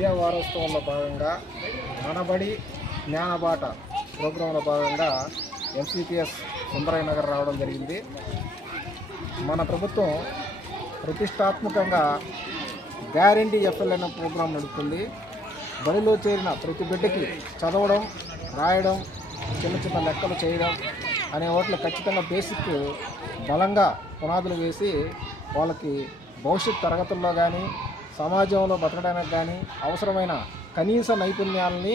విద్యా వారోత్సవంలో భాగంగా మనబడి జ్ఞానబాట ప్రోగ్రాంలో భాగంగా ఎంసీపీఎస్ సుందరయ్య నగర్ రావడం జరిగింది. మన ప్రభుత్వం ప్రతిష్టాత్మకంగా గ్యారంటీ ఎఫ్ఎల్ అనే ప్రోగ్రాం నడుపుతుంది. బడిలో చేరిన ప్రతి బిడ్డకి చదవడం, రాయడం, చిన్న చిన్న లెక్కలు చేయడం అనే వాటిలో ఖచ్చితంగా బేసిక్ బలంగా పునాదులు వేసి వాళ్ళకి భవిష్యత్ తరగతుల్లో కానీ సమాజంలో బతకడానికి కానీ అవసరమైన కనీస నైపుణ్యాలని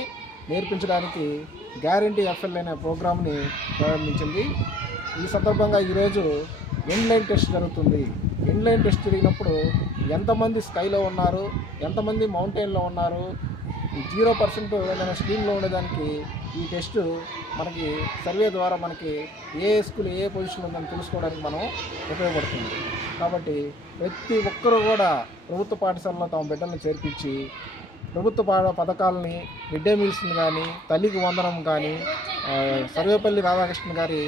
నేర్పించడానికి గ్యారంటీ ఎఫ్ఎల్ అనే ప్రోగ్రామ్ని ప్రారంభించింది. ఈ సందర్భంగా ఈరోజు ఇన్లైన్ టెస్ట్ జరుగుతుంది. ఇన్లైన్ టెస్ట్ జరిగినప్పుడు ఎంతమంది స్కైలో ఉన్నారు, ఎంతమంది మౌంటైన్లో ఉన్నారు, 0% ఏదైనా స్ట్రీమ్లో ఉండేదానికి ఈ టెస్ట్ మనకి సర్వే ద్వారా మనకి ఏ స్కూల్ ఏ పొజిషన్లో ఉందని తెలుసుకోవడానికి మనం ఉపయోగపడుతుంది. కాబట్టి ప్రతి ఒక్కరూ కూడా ప్రభుత్వ పాఠశాలలో తమ బిడ్డలను చేర్పించి ప్రభుత్వ పథకాలని, మిడ్ డే మీల్స్ని కానీ, తల్లికి వందనం కానీ, సర్వేపల్లి రాధాకృష్ణ గారి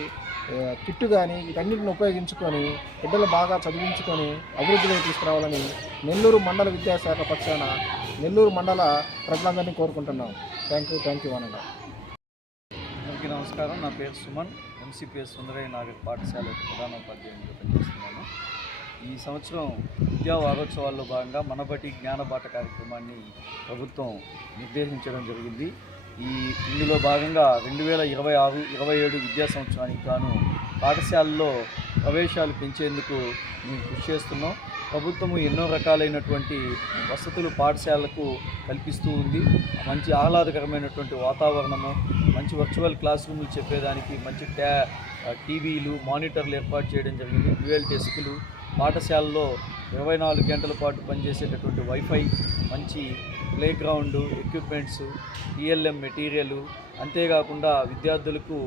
కిట్టు కానీ వీటన్నిటిని ఉపయోగించుకొని బిడ్డలు బాగా చదివించుకొని అభివృద్ధిలోకి తీసుకురావాలని నెల్లూరు మండల విద్యాశాఖ పక్షాన నెల్లూరు మండల ప్రజలందరినీ కోరుకుంటున్నాం. థ్యాంక్ యూ అనండి. అందరికీ నమస్కారం. నా పేరు సుమన్. ఎంసీపీఎస్ సుందరయ్య నగర్ పాఠశాల ప్రధానోపాధ్యాయునిగా పనిచేస్తున్నాను. ఈ సంవత్సరం విద్యా వారోత్సవాల్లో భాగంగా మనబడి జ్ఞానబాట కార్యక్రమాన్ని ప్రభుత్వం నిర్దేశించడం జరిగింది. ఇందులో భాగంగా 2026-27 విద్యా సంవత్సరానికి గాను పాఠశాలలో ప్రవేశాలు పెంచేందుకు మేము కృషి చేస్తున్నాం. ప్రభుత్వము ఎన్నో రకాలైనటువంటి వసతులు పాఠశాలకు కల్పిస్తూ ఉంది. మంచి ఆహ్లాదకరమైనటువంటి వాతావరణము, మంచి వర్చువల్ క్లాస్ రూములు చెప్పేదానికి మంచి టీవీలు, మానిటర్లు ఏర్పాటు చేయడం జరిగింది. డ్యూయల్ డెస్కులు, పాఠశాలలో 24 గంటల పాటు పనిచేసేటటువంటి వైఫై, మంచి play ground equipments, TLM material, అంతేకాకుండా విద్యార్థులకు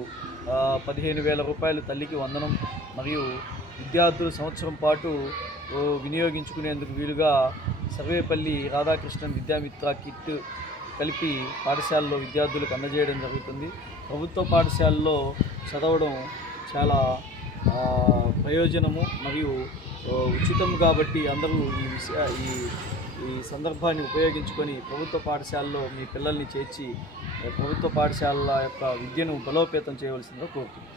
15,000 రూపాయలు తల్లికి వందనం మరియు విద్యార్థులు సంవత్సరం పాటు వినియోగించుకునేందుకు వీలుగా సర్వేపల్లి రాధాకృష్ణన్ విద్యామిత్ర కిట్ కలిపి పాఠశాలలో విద్యార్థులకు అందజేయడం జరుగుతుంది. ప్రభుత్వ పాఠశాలలో చదవడం చాలా ప్రయోజనము మరియు ఉచితం కాబట్టి అందరూ ఈ సందర్భాన్ని ఉపయోగించుకొని ప్రభుత్వ పాఠశాలలో మీ పిల్లల్ని చేర్చి ప్రభుత్వ పాఠశాలల యొక్క విద్యను బలోపేతం చేయవలసిందిగా కోరుతున్నాను.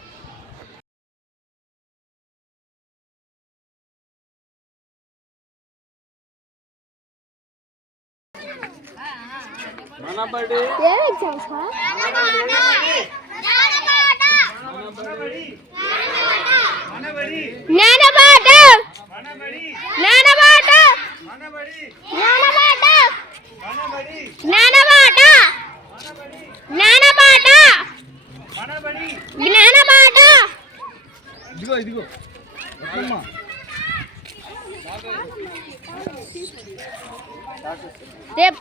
మనబడి ఇదిగో రేపు